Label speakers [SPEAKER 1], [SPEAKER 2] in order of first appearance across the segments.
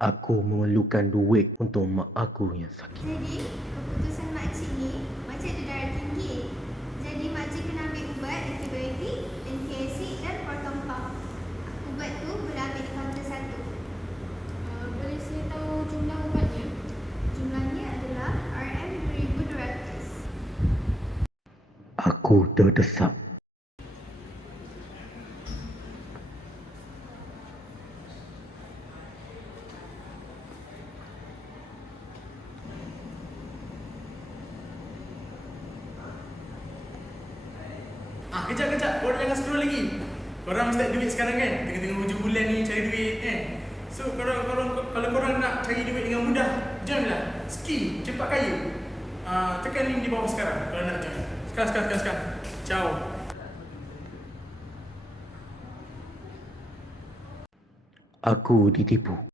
[SPEAKER 1] Aku memerlukan duit untuk mak aku yang sakit.
[SPEAKER 2] Jadi, keputusan makcik ni, makcik ada darah tinggi. Jadi, makcik kena ambil ubat antibiotik, antiacid dan proton pump. Ubat tu boleh ambil di kaunter satu.
[SPEAKER 3] Uh, boleh saya tahu jumlah ubatnya?
[SPEAKER 2] Jumlahnya adalah RM2200.
[SPEAKER 1] Aku terdesak.
[SPEAKER 4] Kejap kejap. Korang jangan scroll lagi. Korang mesti ada duit sekarang kan? Tengah-tengah hujung bulan ni cari duit kan? So, korang, korang, kalau korang nak cari duit dengan mudah, joinlah. Skill, cepat kaya. Ah, tekan link di bawah sekarang kalau nak join. Sekarang, sekarang, sekarang, sekarang. Ciao.
[SPEAKER 1] Aku ditipu.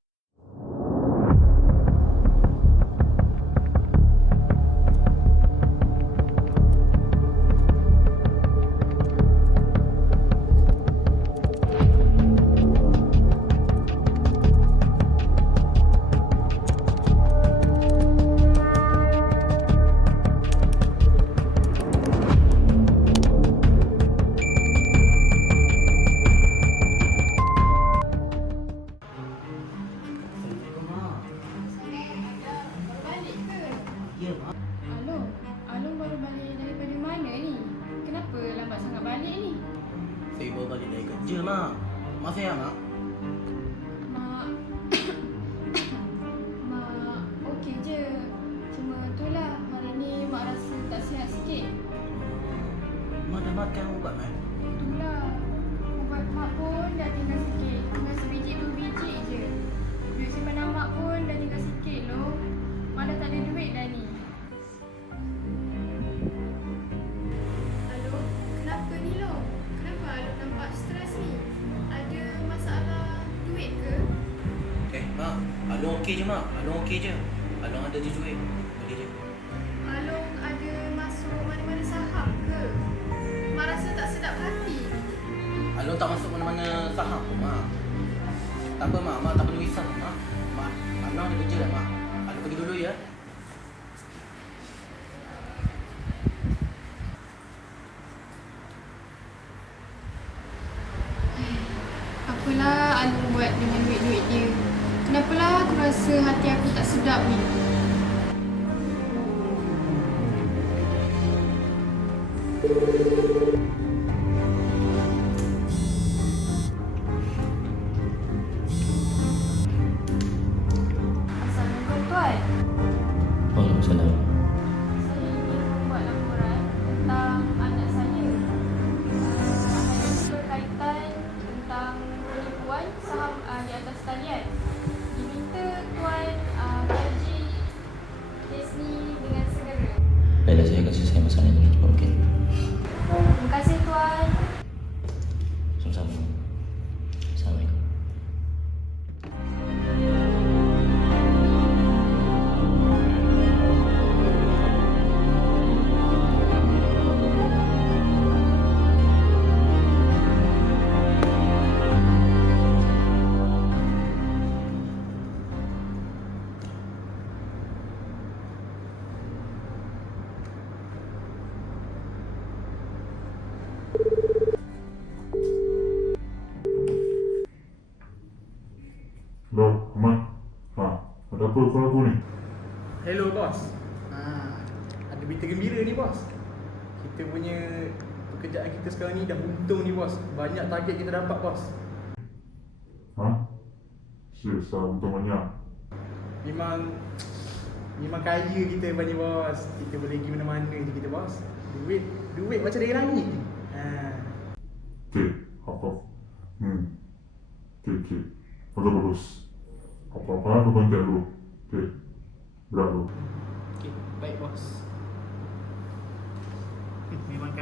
[SPEAKER 5] Mak.
[SPEAKER 3] Alung okey je.
[SPEAKER 2] Alung ada
[SPEAKER 5] je duit. Boleh je.
[SPEAKER 2] Alung ada masuk mana-mana saham ke? Mak rasa tak sedap hati.
[SPEAKER 5] Alung tak masuk mana-mana saham pun, mak. Tak apa, mak. Mak tak perlu risau, mak. Mak, Alung ada kerja dah, mak. Alung pergi dulu, ya.
[SPEAKER 3] Apalah Alung buat dengan? Kenapalah aku rasa hati aku tak sedap ni? Assalamualaikum Tuan.
[SPEAKER 5] Waalaikumsalam.
[SPEAKER 3] Saya ingin membuat laporan tentang anak saya. Uh, berkaitan tentang penipuan saham
[SPEAKER 4] 这个事情。Berita gembira ni, bos. Kita punya pekerjaan kita sekarang ni dah untung ni, bos. Banyak target kita dapat, bos.
[SPEAKER 6] Ha? Serius, dah untung banyak.
[SPEAKER 4] Memang memang kaya kita banyak bos. Kita boleh pergi mana-mana je kita bos. Duit duit macam dari langit. Ha.
[SPEAKER 6] Okey, apa? Hmm. Okey, okey. Bagus, bagus. Apa-apa aku kontak dulu. Okey. Berat dulu.
[SPEAKER 4] Okey, baik bos. Memang.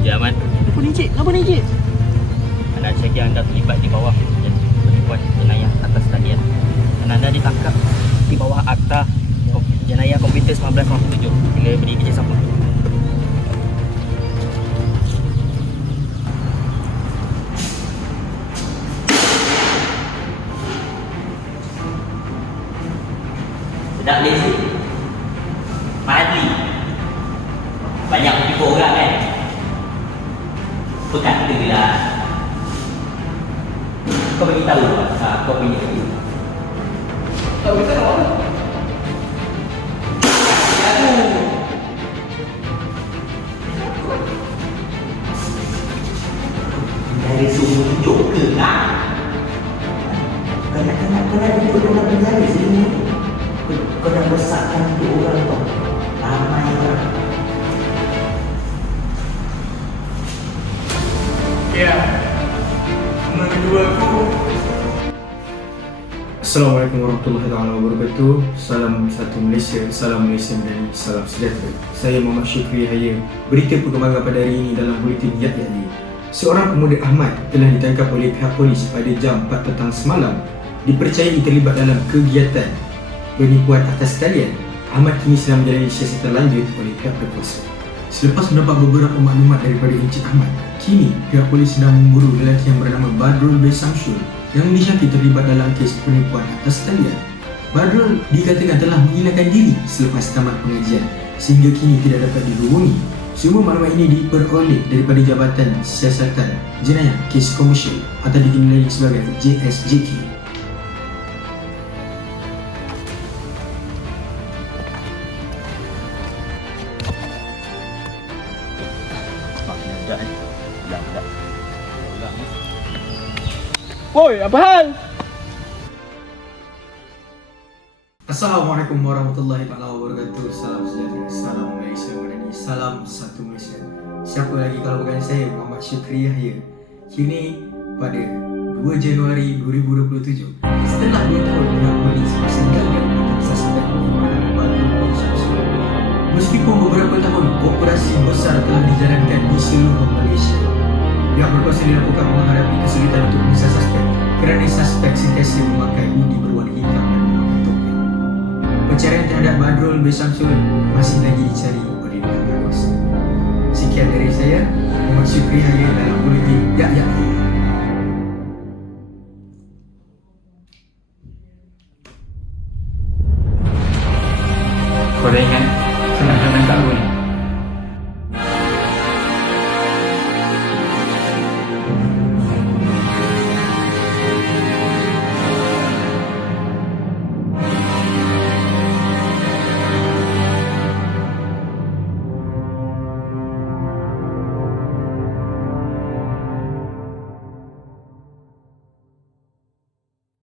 [SPEAKER 7] Ya.
[SPEAKER 5] Apa ni, cik? Kenapa ni, cik?
[SPEAKER 7] Anak syagi anda terlibat di bawah jenayah atas
[SPEAKER 8] Tak lesen. Mati. Banyak tipu orang kan? Berkata lah. Kau bagi tahu ha, kau punya tu.
[SPEAKER 5] Tak boleh tahu
[SPEAKER 4] Ya. Aku
[SPEAKER 9] Assalamualaikum warahmatullahi taala wabarakatuh. Salam satu Malaysia, salam Malaysia dan salam sejahtera. Saya Muhammad Syukri Haya. Berita perkembangan pada hari ini dalam buletin Yat Yat Seorang pemuda Ahmad telah ditangkap oleh pihak polis pada jam 4 petang semalam dipercayai terlibat dalam kegiatan penipuan atas talian. Ahmad kini sedang menjalani siasatan lanjut oleh pihak berkuasa. Selepas mendapat beberapa maklumat daripada Encik Ahmad, kini pihak polis sedang memburu lelaki yang bernama Badrul bin Samsul yang disyaki terlibat dalam kes penipuan atas talian. Badrul dikatakan telah menghilangkan diri selepas tamat pengajian sehingga kini tidak dapat dihubungi. Semua maklumat ini diperoleh daripada Jabatan Siasatan Jenayah Kes Komersial atau dikenali sebagai JSJK.
[SPEAKER 4] Woi, apa hal?
[SPEAKER 9] Assalamualaikum warahmatullahi wabarakatuh. Salam sejahtera, salam Malaysia Madani, salam satu Malaysia. Siapa lagi kalau bukan saya Muhammad Syukri Yahya. Kini pada 2 Januari 2027 setelah 2 tahun pihak polis Badrul bin Syamsul. Meskipun beberapa tahun operasi besar telah dijalankan di seluruh Malaysia, pihak berkuasa dilaporkan menghadapi kesulitan untuk menyisah suspek kerana suspek sentiasa memakai hoodie berwarna hitam dan memakai topeng. Pencarian terhadap Badrul bin Samsul masih lagi dicari oleh pihak berkuasa. Sekian dari saya, Muhammad Syukri Haya dalam Buletin Yak Yak.